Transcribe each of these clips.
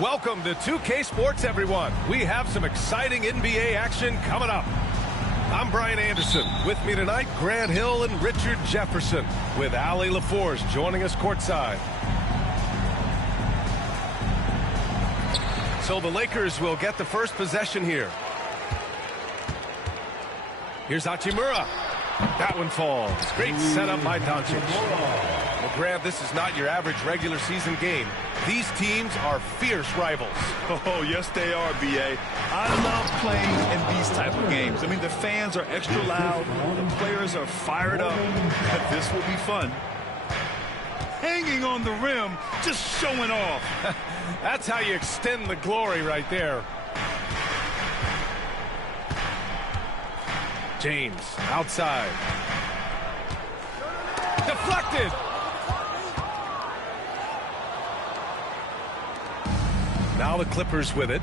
Welcome to 2K Sports, everyone. We have some exciting NBA action coming up. I'm Brian Anderson. With me tonight, Grant Hill and Richard Jefferson, with Allie LaForce joining us courtside. So the Lakers will get the first possession here. Here's Hachimura. That one falls. Great setup by Doncic. Well, Grant, this is not your average regular season game. These teams are fierce rivals. Oh, yes, they are, B.A. I love playing in these type of games. I mean, the fans are extra loud. The players are fired up. This will be fun. Hanging on the rim, just showing off. That's how you extend the glory right there. James, outside. Deflected. Now the Clippers with it.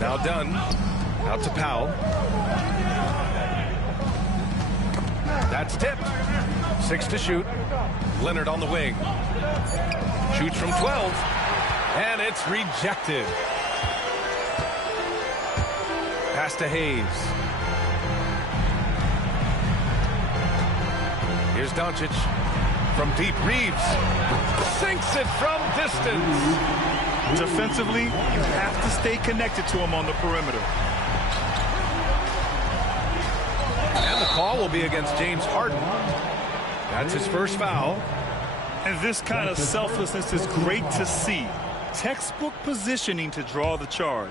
Now Dunn. Out to Powell. That's tipped. 6 to shoot. Leonard on the wing. Shoots from 12. And it's rejected. Pass to Hayes. Here's Doncic. From deep, Reeves sinks it from distance. Defensively, you have to stay connected to him on the perimeter. And the call will be against James Harden. That's his first foul. And this kind of selflessness is great to see. Textbook positioning to draw the charge.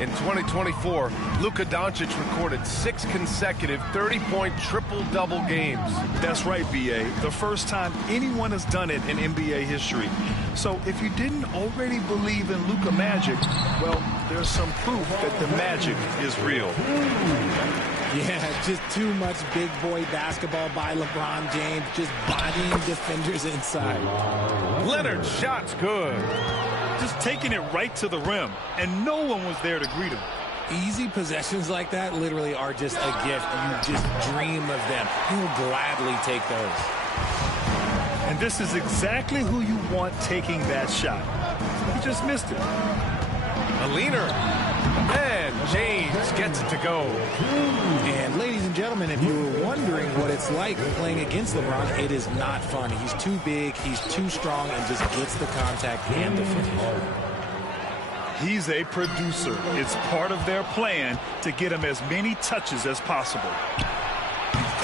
In 2024, Luka Doncic recorded 6 consecutive 30-point triple-double games. That's right, B.A. The first time anyone has done it in NBA history. So if you didn't already believe in Luka magic, well, there's some proof that the magic is real. Yeah, just too much big boy basketball by LeBron James, just bodying defenders inside. Leonard's shot's good. Just taking it right to the rim, and no one was there to greet him. Easy possessions like that literally are just a gift. You just dream of them. He'll gladly take those. And this is exactly who you want taking that shot. He just missed it. A leaner. And James gets it to go. And ladies and gentlemen, if you were wondering what it's like playing against LeBron, it is not fun. He's too big, he's too strong, and just gets the contact and the finish. He's a producer. It's part of their plan to get him as many touches as possible.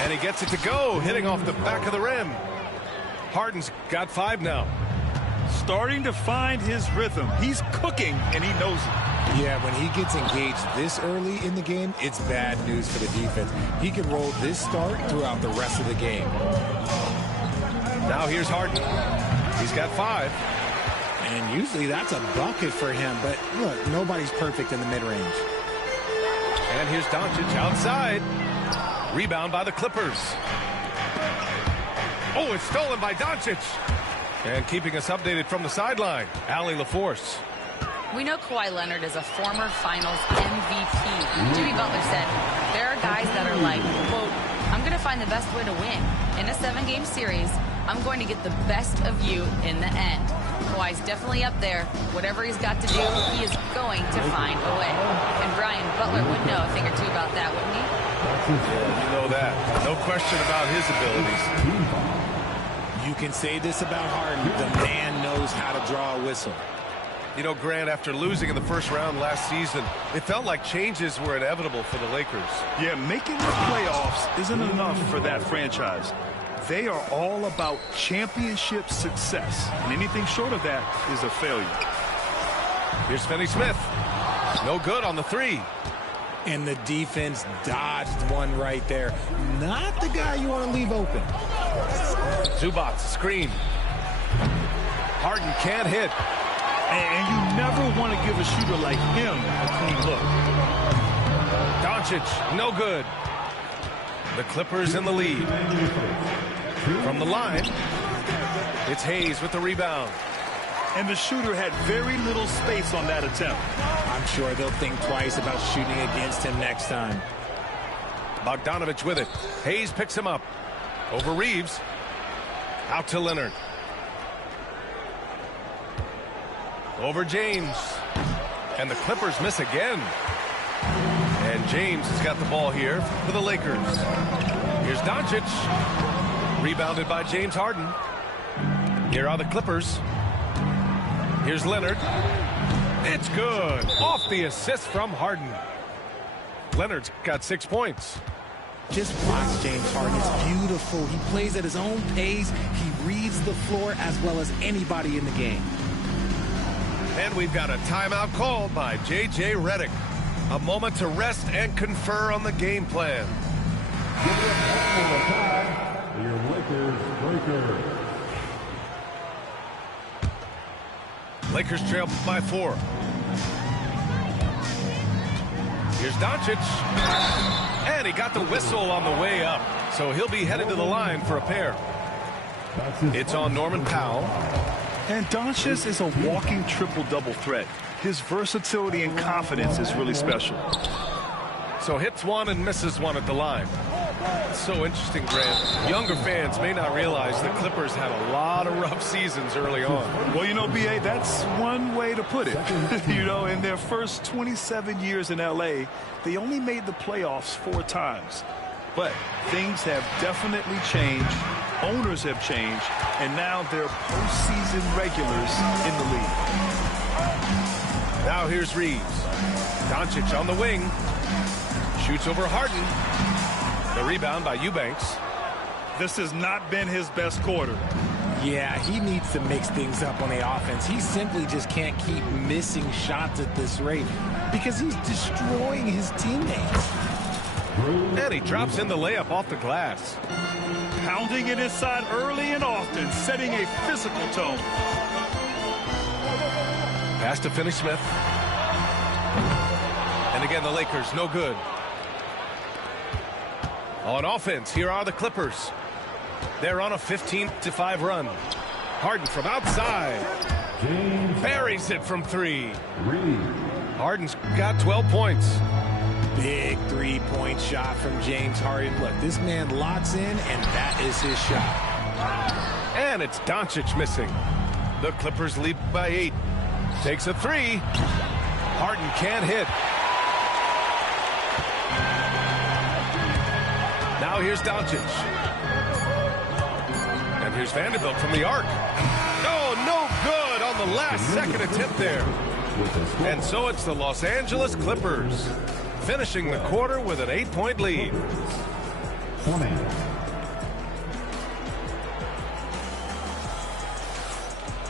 And he gets it to go, hitting off the back of the rim. Harden's got 5 now. Starting to find his rhythm. He's cooking, and he knows it. Yeah, when he gets engaged this early in the game, it's bad news for the defense. He can roll this start throughout the rest of the game. Now here's Harden. He's got 5. And usually that's a bucket for him, but look, nobody's perfect in the mid-range. And here's Doncic outside. Rebound by the Clippers. Oh, it's stolen by Doncic. And keeping us updated from the sideline, Allie LaForce. We know Kawhi Leonard is a former Finals MVP. Jimmy Butler said, there are guys that are like, quote, I'm going to find the best way to win. In a 7-game series, I'm going to get the best of you in the end. Kawhi's definitely up there. Whatever he's got to do, he is going to find a way. And Brian Butler would know a thing or two about that, wouldn't he? Yeah, you know that. No question about his abilities. You can say this about Harden. The man knows knows how to draw a whistle. You know, Grant, after losing in the first round last season, it felt like changes were inevitable for the Lakers. Yeah, making the playoffs isn't enough for that franchise. They are all about championship success, and anything short of that is a failure. Here's Finney-Smith. No good on the three. And the defense dodged one right there. Not the guy you want to leave open. Zubac, screen. Harden can't hit. And you never want to give a shooter like him a clean look. Doncic, no good. The Clippers in the lead. From the line, it's Hayes with the rebound. And the shooter had very little space on that attempt. I'm sure they'll think twice about shooting against him next time. Bogdanovich with it. Hayes picks him up. Over Reeves. Out to Leonard. Over James. And the Clippers miss again. And James has got the ball here for the Lakers. Here's Doncic. Rebounded by James Harden. Here are the Clippers. Here's Leonard. It's good. Off the assist from Harden. Leonard's got 6 points. Just watch James Harden. It's beautiful. He plays at his own pace. He reads the floor as well as anybody in the game. And we've got a timeout called by J.J. Redick. A moment to rest and confer on the game plan. Your Lakers. Lakers trail by 4. Here's Doncic. And he got the whistle on the way up. So he'll be headed to the line for a pair. It's on Norman Powell. And Doncic is a walking triple-double threat. His versatility and confidence is really special. So hits one and misses one at the line. So interesting, Grant. Younger fans may not realize the Clippers had a lot of rough seasons early on. Well, you know, B.A., that's one way to put it. You know, in their first 27 years in L.A., they only made the playoffs 4 times. But things have definitely changed. Owners have changed. And now they're postseason regulars in the league. Now here's Reeves. Doncic on the wing. Shoots over Harden. The rebound by Eubanks. This has not been his best quarter. Yeah, he needs to mix things up on the offense. He simply just can't keep missing shots at this rate because he's destroying his teammates. And he drops in the layup off the glass. Pounding it inside early and often, setting a physical tone. Pass to Finney-Smith. And again, the Lakers, no good. On offense, here are the Clippers. They're on a 15-5 run. Harden from outside. Buries it from 3. Harden's got 12 points. Big three-point shot from James Harden. Look, this man locks in, and that is his shot. And it's Doncic missing. The Clippers lead by 8. Takes a 3. Harden can't hit. Now here's Doncic. And here's Vanderbilt from the arc. Oh, no good on the last second attempt there. And so it's the Los Angeles Clippers finishing the quarter with an 8-point lead.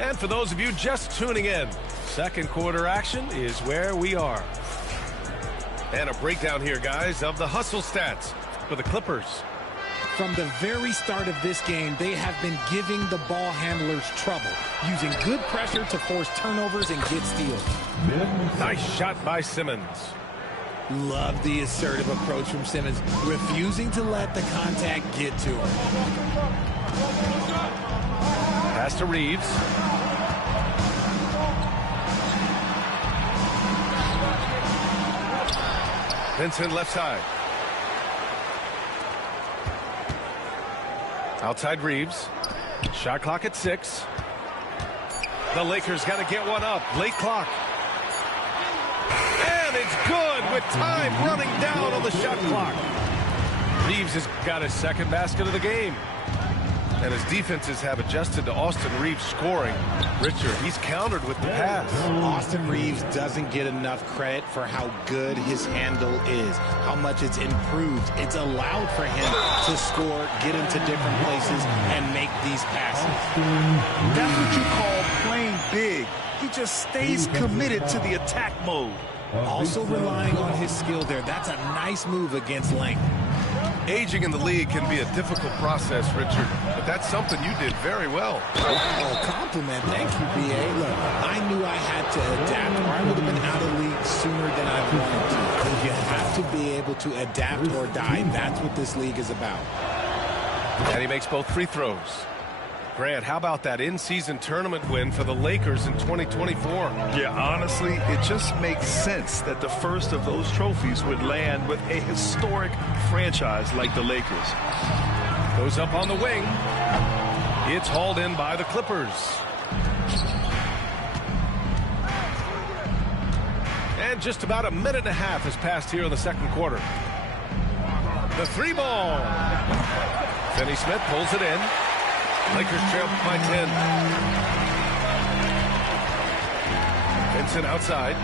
And for those of you just tuning in, second quarter action is where we are. And a breakdown here, guys, of the hustle stats for the Clippers. From the very start of this game, they have been giving the ball handlers trouble, using good pressure to force turnovers and get steals. Nice shot by Simmons. Love the assertive approach from Simmons, refusing to let the contact get to him. Pass to Reeves. Vincent left side. Outside Reeves. Shot clock at 6. The Lakers got to get one up. Late clock. And it's good with time running down on the shot clock. Reeves has got his second basket of the game. And his defenses have adjusted to Austin Reeves scoring. Richard, he's countered with the pass. Austin Reeves doesn't get enough credit for how good his handle is, how much it's improved. It's allowed for him to score, get into different places, and make these passes. That's what you call playing big. He just stays committed to the attack mode. Also relying on his skill there. That's a nice move against length. Aging in the league can be a difficult process, Richard, but that's something you did very well. Oh, compliment. Thank you, B.A. Look, I knew I had to adapt, or I would have been out of the league sooner than I wanted to. You have to be able to adapt or die. That's what this league is about. And he makes both free throws. Grant, how about that in-season tournament win for the Lakers in 2024? Yeah, honestly, it just makes sense that the first of those trophies would land with a historic franchise like the Lakers. Goes up on the wing. It's hauled in by the Clippers. And just about a minute and a half has passed here in the second quarter. The three ball. Finney Smith pulls it in. Lakers trail by 10. Vincent outside.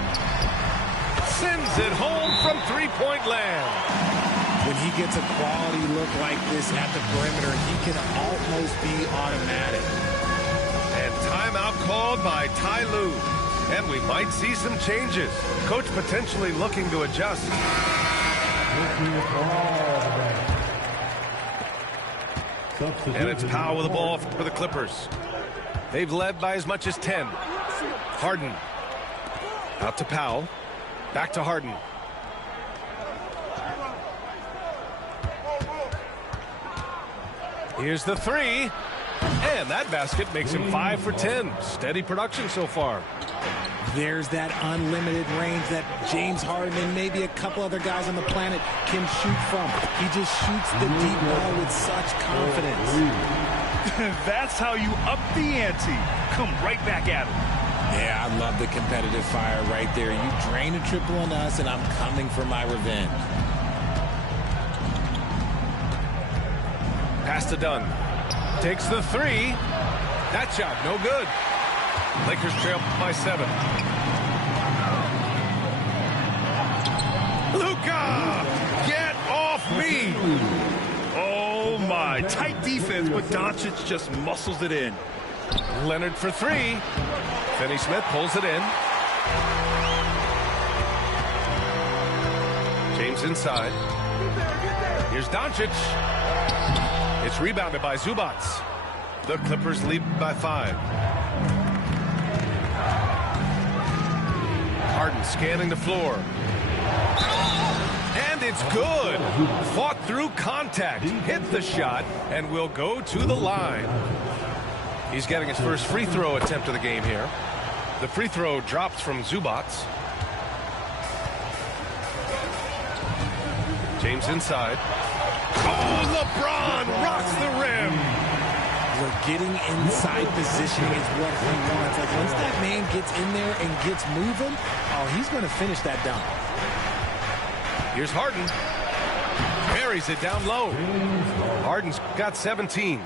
Sends it home from three-point land. When he gets a quality look like this at the perimeter, he can almost be automatic. And timeout called by Ty Lue. And we might see some changes. Coach potentially looking to adjust. And it's Powell with the ball for the Clippers. They've led by as much as 10. Harden. Out to Powell. Back to Harden. Here's the three. And that basket makes him 5 for 10. Steady production so far. There's that unlimited range that James Harden and maybe a couple other guys on the planet can shoot from. He just shoots the deep ball with such confidence. That's how you up the ante. Come right back at him. Yeah, I love the competitive fire right there. You drain a triple on us, and I'm coming for my revenge. Pass to Dunn. Takes the three. That shot, no good. Lakers trail by 7. Luka! Get off me! Oh, my. Tight defense, but Doncic just muscles it in. Leonard for 3. Finney Smith pulls it in. James inside. Here's Doncic. It's rebounded by Zubac. The Clippers lead by 5. Harden scanning the floor. And it's good. Fought through contact. Hit the shot and will go to the line. He's getting his first free throw attempt of the game here. The free throw drops from Zubac. James inside. Oh, LeBron rocks the rim. Getting inside positioning is what he wants. Like, once that man gets in there and gets moving, oh, he's going to finish that dunk. Here's Harden. Buries it down low. Harden's got 17.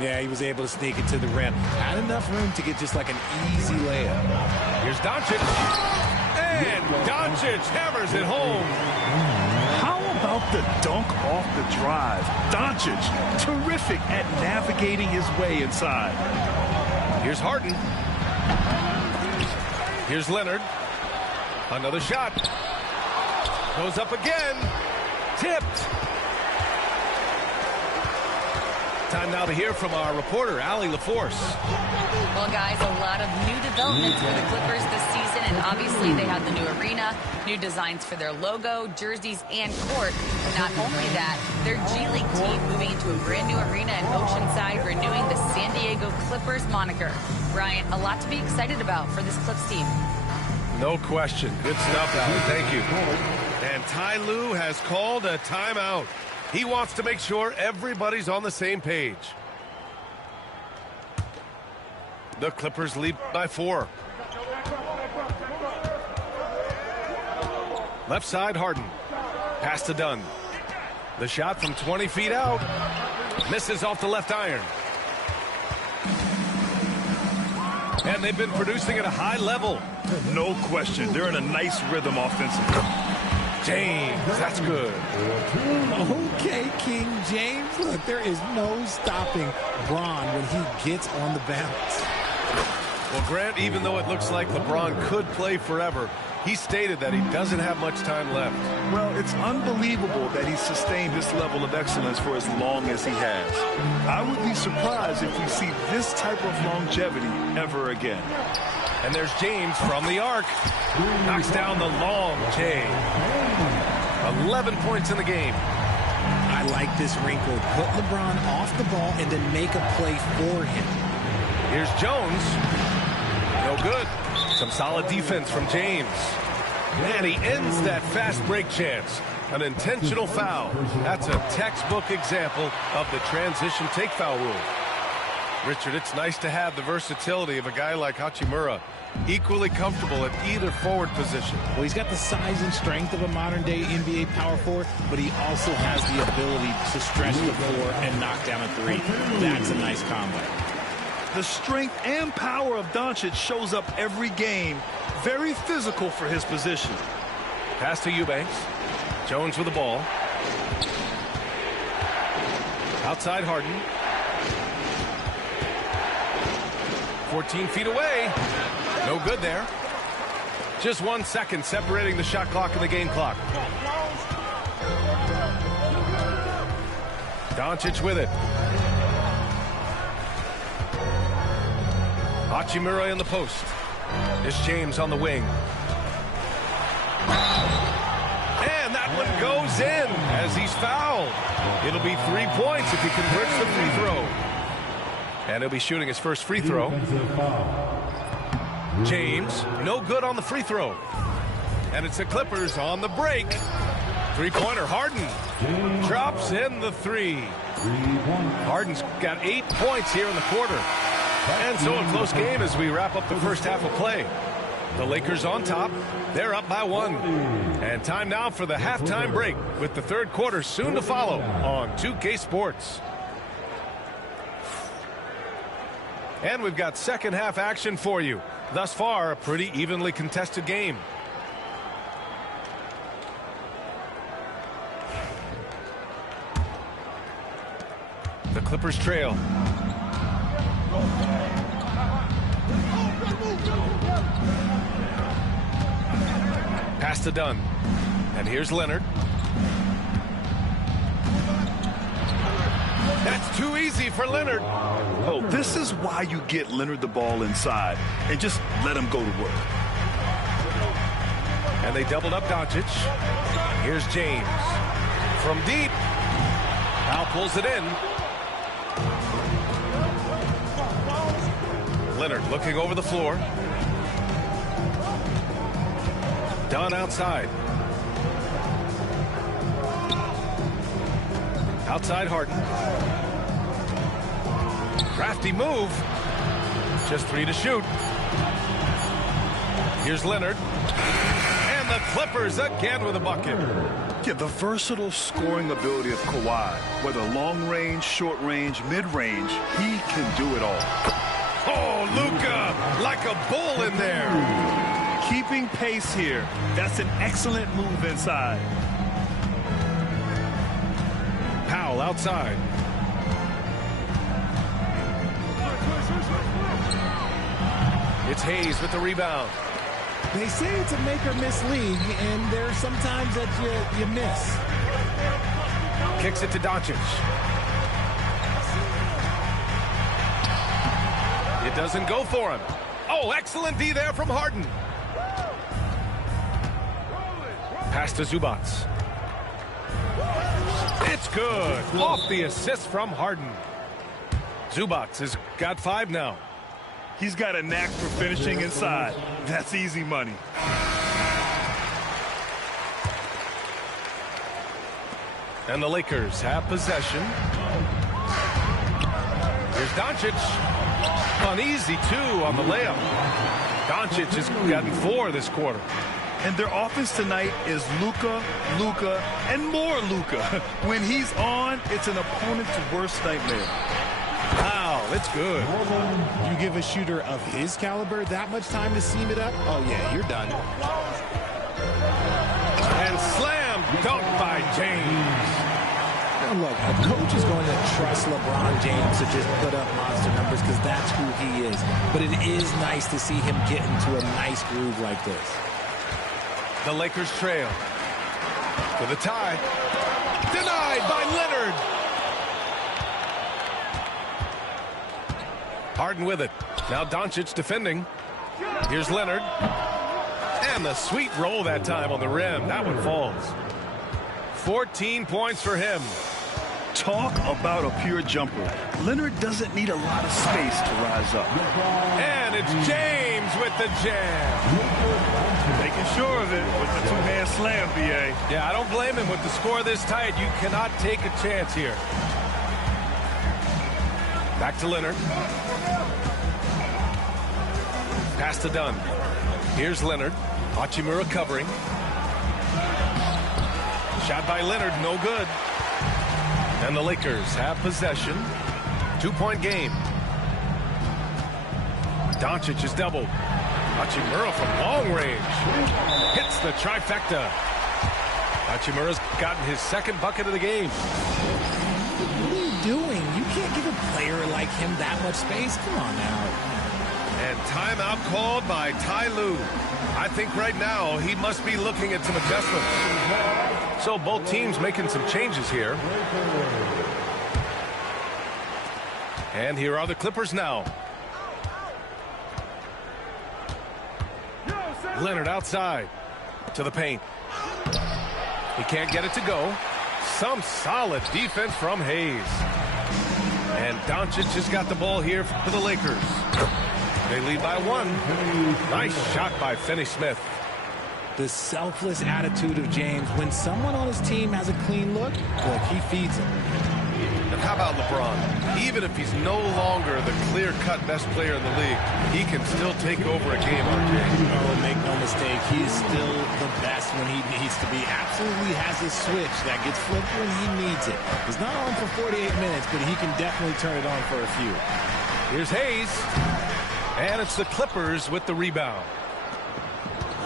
Yeah, he was able to sneak it to the rim. Had enough room to get just like an easy layup. Here's Doncic. And Doncic hammers it home. How about the dunk off the drive? Doncic, terrific at navigating his way inside. Here's Harden. Here's Leonard. Another shot. Goes up again. Tipped. Time now to hear from our reporter, Allie LaForce. Well, guys, a lot of new developments for the Clippers this season, and obviously they have the new arena, new designs for their logo, jerseys, and court. Not only that, their G League team moving into a brand new arena in Oceanside, renewing the San Diego Clippers moniker. Brian, a lot to be excited about for this Clips team. No question. Good stuff, Allie. Thank you. And Ty Lue has called a timeout. He wants to make sure everybody's on the same page. The Clippers lead by 4. Left side, Harden. Pass to Dunn. The shot from 20 feet out. Misses off the left iron. And they've been producing at a high level. No question. They're in a nice rhythm offensively. James, that's good. Okay, King James. Look, there is no stopping Bron when he gets on the bounce. Well, Grant, even though it looks like LeBron could play forever, he stated that he doesn't have much time left. Well, it's unbelievable that he's sustained this level of excellence for as long as he has. I would be surprised if we see this type of longevity ever again. And there's James from the arc. Knocks down the long J. 11 points in the game. I like this wrinkle. Put LeBron off the ball and then make a play for him. Here's Jones. No good. Some solid defense from James. And he ends that fast break chance. An intentional foul. That's a textbook example of the transition take foul rule. Richard, it's nice to have the versatility of a guy like Hachimura, equally comfortable at either forward position. Well, he's got the size and strength of a modern-day NBA power forward, but he also has the ability to stretch the floor and knock down a three. That's a nice combo. The strength and power of Doncic shows up every game. Very physical for his position. Pass to Eubanks. Jones with the ball. Outside Harden. 14 feet away. No good there. Just 1 second separating the shot clock and the game clock. Doncic with it. Hachimura in the post. It's James on the wing. And that one goes in as he's fouled. It'll be 3 points if he converts the free throw. And he'll be shooting his first free throw. James, no good on the free throw. And it's the Clippers on the break. Three-pointer, Harden. Drops in the three. Harden's got 8 points here in the quarter. And so a close game as we wrap up the first half of play. The Lakers on top. They're up by 1. And time now for the halftime break with the third quarter soon to follow on 2K Sports. And we've got second half action for you. Thus far, a pretty evenly contested game. The Clippers trail. Pass to Dunn. And here's Leonard. That's too easy for Leonard. Oh, this is why you get Leonard the ball inside and just let him go to work. And they doubled up Doncic. Here's James. From deep. Al pulls it in. Leonard looking over the floor. Dunn outside. Outside Harden. Crafty move. Just 3 to shoot. Here's Leonard. And the Clippers again with a bucket. Yeah, the versatile scoring ability of Kawhi, whether long range, short range, mid range, he can do it all. Oh, Luka, like a bull in there. Keeping pace here. That's an excellent move inside. Powell outside. It's Hayes with the rebound. They say it's a make or miss league, and there's sometimes that you miss. Kicks it to Doncic. It doesn't go for him. Oh, excellent D there from Harden. Pass to Zubac. It's good. Off the assist from Harden. Zubac has got 5 now. He's got a knack for finishing inside. That's easy money. And the Lakers have possession. Here's Doncic. An easy 2 on the layup. Doncic has gotten 4 this quarter. And their offense tonight is Luka, Luka, and more Luka. When he's on, it's an opponent's worst nightmare. Wow, It's good. You give a shooter of his caliber that much time to seam it up? Oh, yeah, you're done. And slam dunk by James. Now, look, a coach is going to trust LeBron James to just put up monster numbers because that's who he is. But it is nice to see him get into a nice groove like this. The Lakers trail. For the tie. Denied by Leonard. Harden with it. Now Doncic defending. Here's Leonard. And the sweet roll that time on the rim. That one falls. 14 points for him. Talk about a pure jumper. Leonard doesn't need a lot of space to rise up. And it's James with the jam. Making sure of it with the two-hand slam, B.A. Yeah, I don't blame him with the score this tight. You cannot take a chance here. Back to Leonard. Pass to Dunn. Here's Leonard. Hachimura covering. Shot by Leonard, no good. And the Lakers have possession. 2-point game. Doncic is doubled. Hachimura from long range. Hits the trifecta. Hachimura's gotten his second bucket of the game. What are you doing? You can't give a player like him that much space. Come on now. And timeout called by Ty Lue. I think right now he must be looking at some adjustments. So both teams making some changes here. And here are the Clippers now. Leonard outside to the paint. He can't get it to go. Some solid defense from Hayes. And Doncic has got the ball here for the Lakers. They lead by one. Nice shot by Finney-Smith. The selfless attitude of James. When someone on his team has a clean look, he feeds him. And how about LeBron? Even if he's no longer the clear-cut best player in the league, he can still take over a game, RJ. Oh, make no mistake, he is still the best when he needs to be. Absolutely has a switch that gets flipped when he needs it. He's not on for 48 minutes, but he can definitely turn it on for a few. Here's Hayes. And it's the Clippers with the rebound.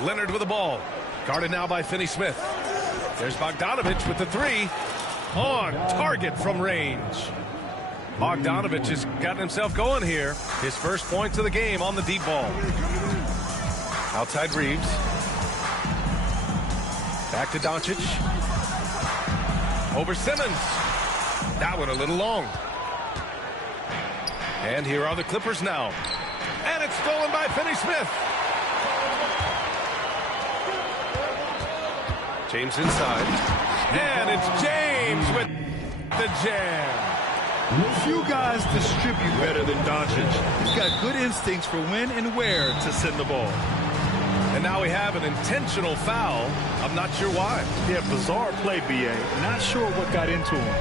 Leonard with the ball. Guarded now by Finney-Smith. There's Bogdanovich with the three. On target from range. Bogdanovich has gotten himself going here. His first points of the game on the deep ball. Outside Reeves. Back to Doncic. Over Simmons. That one a little long. And here are the Clippers now. And it's stolen by Finney-Smith. James inside. And it's James with the jam. Few guys distribute better than Doncic. He's got good instincts for when and where to send the ball. And now we have an intentional foul. I'm not sure why. Yeah, bizarre play, B.A. Not sure what got into him.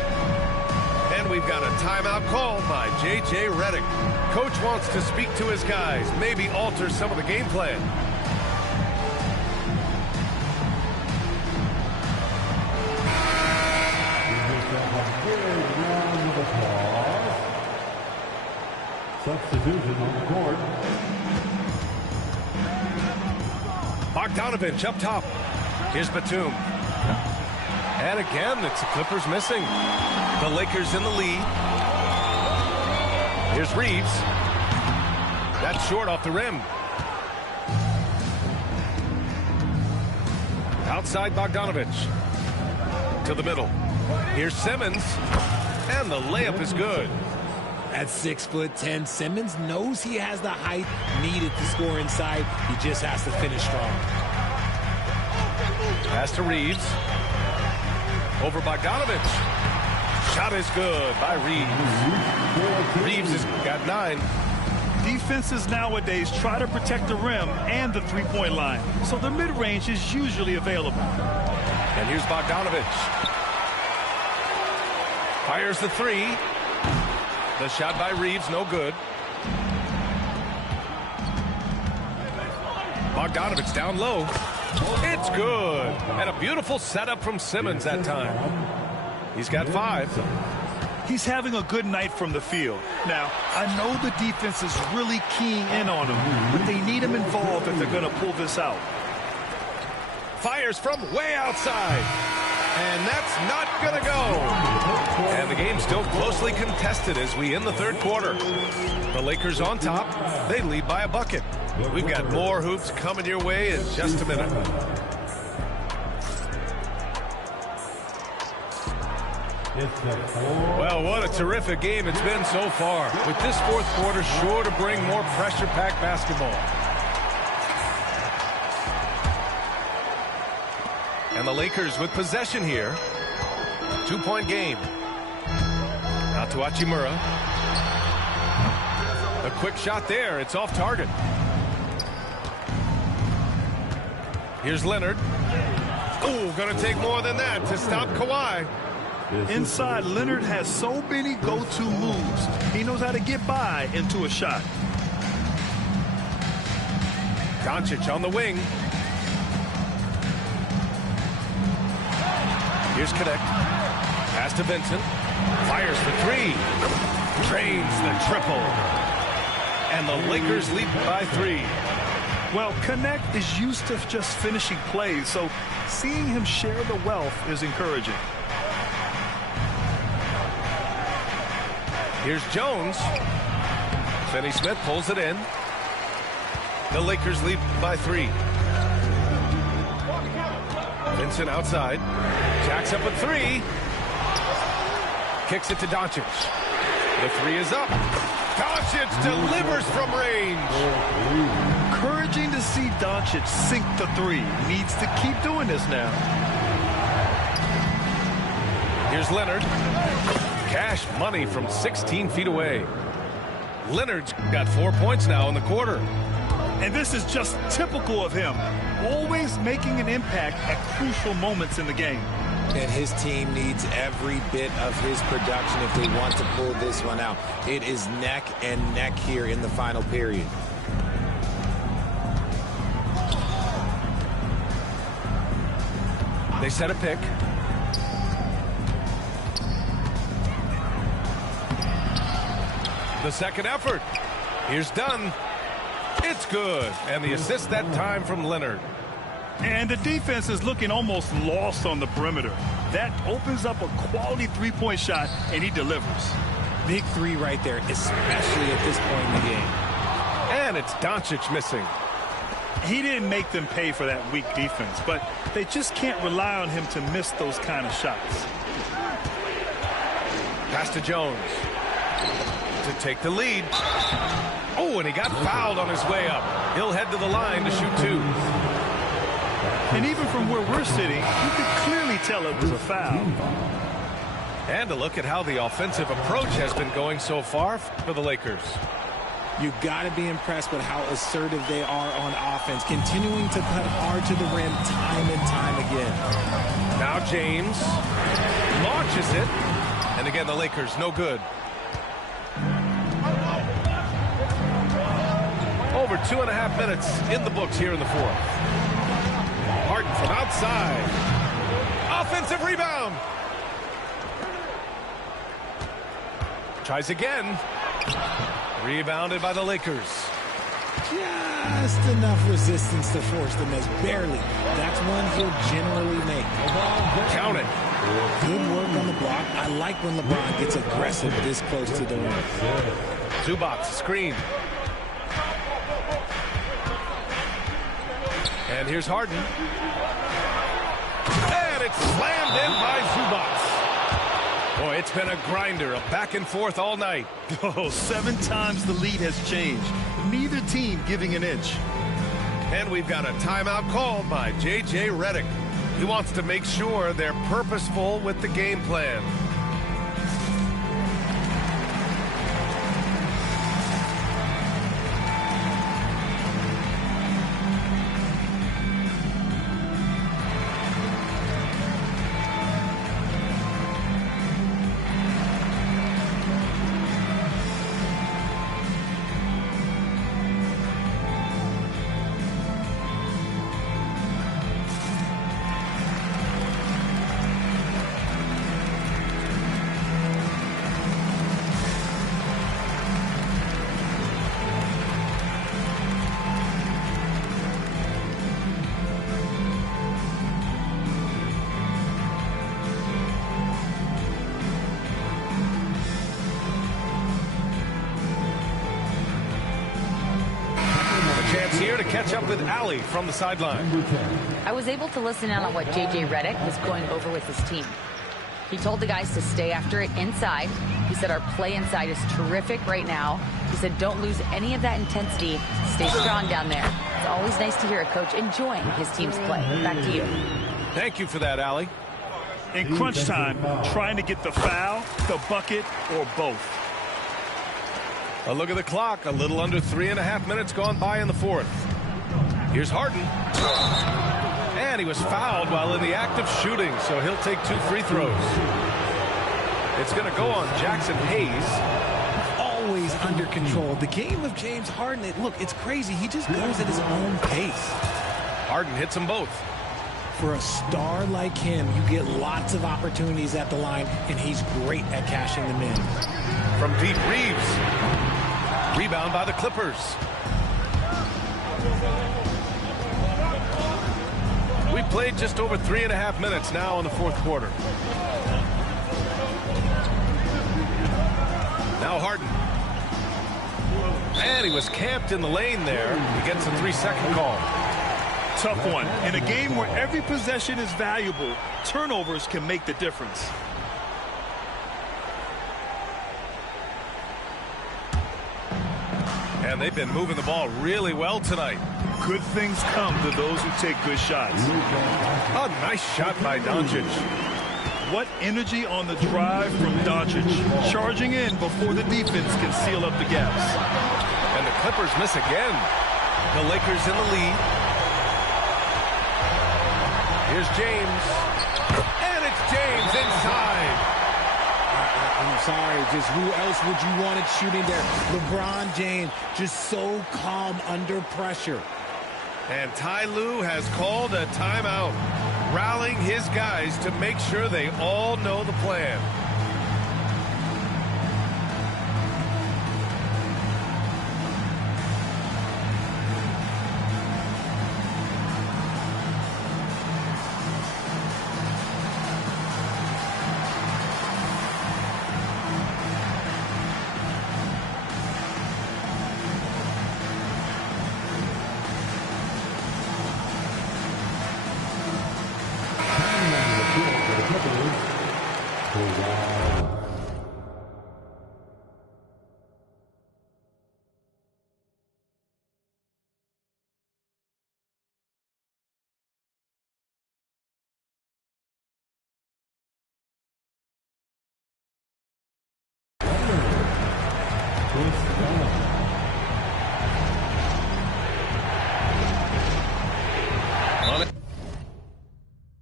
And we've got a timeout called by J.J. Redick. Coach wants to speak to his guys, maybe alter some of the game plan. Substitution on the court. Bogdanovich up top. Here's Batum. And again, it's the Clippers missing. The Lakers in the lead. Here's Reeves. That's short off the rim. Outside Bogdanovich. To the middle. Here's Simmons. And the layup is good. At 6'10", Simmons knows he has the height needed to score inside. He just has to finish strong. Pass to Reeves. Over Bogdanovich. Shot is good by Reeves. Reeves has got 9. Defenses nowadays try to protect the rim and the three-point line, so the mid-range is usually available. And here's Bogdanovich. Fires the three. The shot by Reeves, no good. Bogdanovich down low. It's good. And a beautiful setup from Simmons that time. He's got 5. He's having a good night from the field. Now, I know the defense is really keying in on him, but they need him involved if they're going to pull this out. Fires from way outside. And that's not going to go. And the game's still closely contested as we end the third quarter. The Lakers on top. They lead by a bucket. We've got more hoops coming your way in just a minute. Well, what a terrific game it's been so far. With this fourth quarter sure to bring more pressure-packed basketball. And the Lakers with possession here. 2-point game. Out to Hachimura. A quick shot there. It's off target. Here's Leonard. Oh, going to take more than that to stop Kawhi. Inside, Leonard has so many go-to moves. He knows how to get by into a shot. Doncic on the wing. Here's Connect. Pass to Vincent. Fires for three. Drains the triple. And the Lakers lead by 3. Well, Connect is used to just finishing plays, so seeing him share the wealth is encouraging. Here's Jones. Finney-Smith pulls it in. The Lakers lead by 3. Vincent outside. Jacks up a 3. Kicks it to Doncic. The 3 is up. Doncic delivers from range. Encouraging to see Doncic sink the 3. Needs to keep doing this now. Here's Leonard. Cash money from 16 feet away. Leonard's got 4 points now in the quarter. And this is just typical of him. Always making an impact at crucial moments in the game. And his team needs every bit of his production if they want to pull this one out. It is neck and neck here in the final period. They set a pick. The second effort. Here's Dunn. It's good. And the assist that time from Leonard. And the defense is looking almost lost on the perimeter. That opens up a quality three-point shot, and he delivers. Big 3 right there, especially at this point in the game. And it's Doncic missing. He didn't make them pay for that weak defense, but they just can't rely on him to miss those kind of shots. Pass to Jones. To take the lead. Oh, and he got fouled on his way up. He'll head to the line to shoot 2. And even from where we're sitting, you could clearly tell it was a foul. And a look at how the offensive approach has been going so far for the Lakers. You got to be impressed with how assertive they are on offense, continuing to cut hard to the rim time and time again. Now James launches it. And again, the Lakers no good. Over 2.5 minutes in the books here in the fourth. Harden from outside. Offensive rebound. Tries again. Rebounded by the Lakers. Just enough resistance to force the miss. Barely. That's one he'll generally make. Count it. Good work on the block. I like when LeBron gets aggressive this close to the rim. Zubac screen. And here's Harden. And it's slammed in by Zubac. Boy, it's been a grinder, a back and forth all night. Oh, 7 times the lead has changed. Neither team giving an inch. And we've got a timeout called by J.J. Redick. He wants to make sure they're purposeful with the game plan. Chance here to catch up with Allie from the sideline. I was able to listen in on what J.J. Redick was going over with his team. He told the guys to stay after it inside. He said our play inside is terrific right now. He said don't lose any of that intensity. Stay strong down there. It's always nice to hear a coach enjoying his team's play. Back to you. Thank you for that, Allie. In crunch time, trying to get the foul, the bucket, or both. A look at the clock. A little under 3.5 minutes gone by in the fourth. Here's Harden. And he was fouled while in the act of shooting, so he'll take 2 free throws. It's going to go on Jackson Hayes. Always under control. The game of James Harden, look, it's crazy. He just goes at his own pace. Harden hits them both. For a star like him, you get lots of opportunities at the line, and he's great at cashing them in. From deep, Reeves. Rebound by the Clippers. We played just over 3.5 minutes now in the fourth quarter. Now Harden. And he was camped in the lane there. He gets a 3-second call. Tough one. In a game where every possession is valuable, turnovers can make the difference. And they've been moving the ball really well tonight. Good things come to those who take good shots. A nice shot by Doncic. What energy on the drive from Doncic. Charging in before the defense can seal up the gaps. And the Clippers miss again. The Lakers in the lead. Here's James. And it's James inside. I'm sorry, just who else would you want it shooting there? LeBron James, just so calm under pressure. And Ty Lue has called a timeout, rallying his guys to make sure they all know the plan.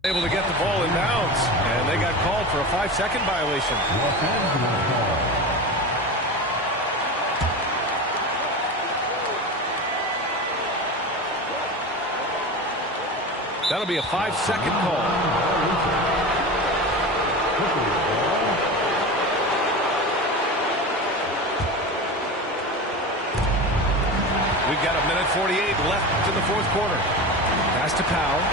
Able to get the ball in bounds, and they got called for a 5-second violation. That'll be a 5-second call. We've got 1:48 left in the fourth quarter. Pass to Powell.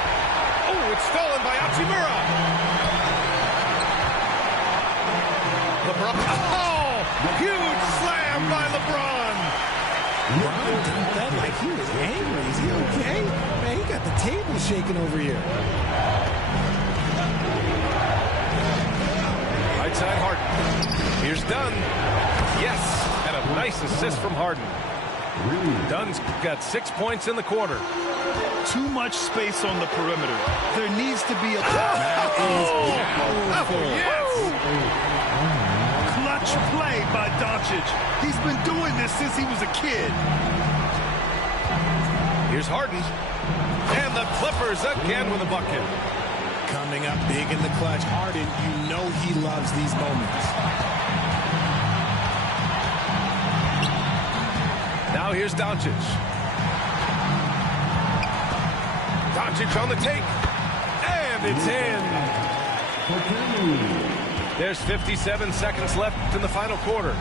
Oh, it's stolen by Hachimura. LeBron. Oh, huge slam by LeBron. LeBron did that like he was angry. Is he okay? Man, he got the table shaking over here. Right side, Harden. Here's Dunn. Yes, and a nice assist from Harden. Dunn's got 6 points in the quarter. Too much space on the perimeter. There needs to be a... That is powerful. Yes! Clutch play by Doncic. He's been doing this since he was a kid. Here's Harden. And the Clippers again with a bucket. Coming up big in the clutch. Harden, you know he loves these moments. Now here's Doncic. Doncic on the take. And it's in. There's 57 seconds left in the final quarter.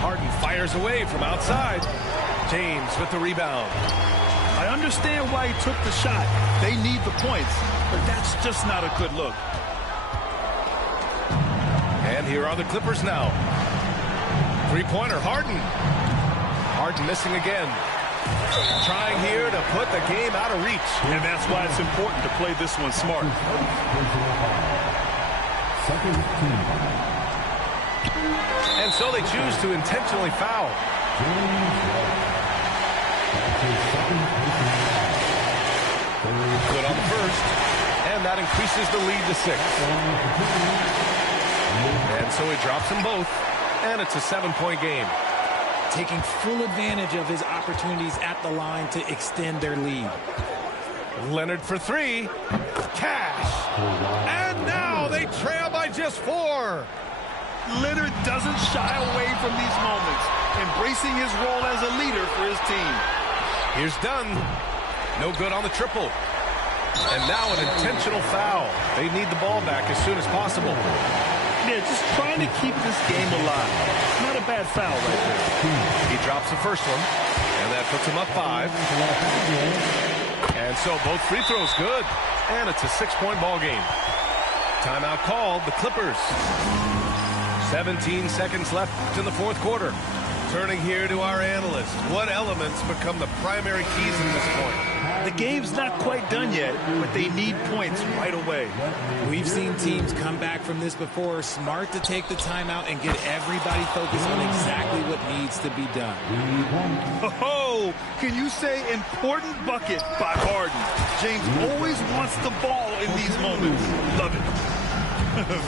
Harden fires away from outside. James with the rebound. I understand why he took the shot. They need the points, but that's just not a good look. And here are the Clippers now. Three-pointer, Harden. Harden missing again. Trying here to put the game out of reach. And that's why it's important to play this one smart. And so they choose to intentionally foul. Good on the first. And that increases the lead to 6. And so he drops them both. And it's a 7-point game. Taking full advantage of his opportunities at the line to extend their lead. Leonard for 3. Cash. And now they trail by just 4. Leonard doesn't shy away from these moments, embracing his role as a leader for his team. Here's Dunn. No good on the triple. And now an intentional foul. They need the ball back as soon as possible. Yeah, just trying to keep this game alive. Not a bad foul right there. He drops the first one, and that puts him up 5. And so both free throws good. And it's a 6-point ball game. Timeout called, the Clippers. 17 seconds left in the fourth quarter. Turning here to our analyst. What elements become the primary keys at this point? The game's not quite done yet, but they need points right away. We've seen teams come back from this before. Smart to take the timeout and get everybody focused on exactly what needs to be done. Oh, can you say important bucket by Harden? James always wants the ball in these moments. Love it.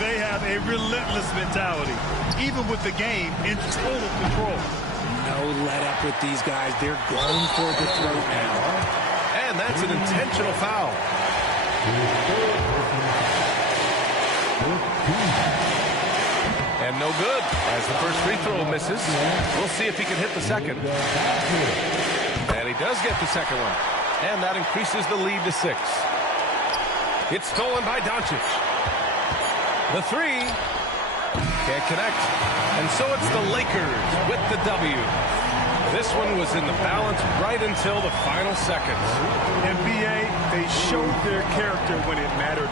They have a relentless mentality, even with the game in total control. No let up with these guys. They're going for the throat now. And that's an intentional foul. And no good as the first free throw misses. We'll see if he can hit the second. And he does get the second one. And that increases the lead to 6. It's stolen by Doncic. The 3 can't connect. And so it's the Lakers with the W. This one was in the balance right until the final seconds. NBA, they showed their character when it mattered.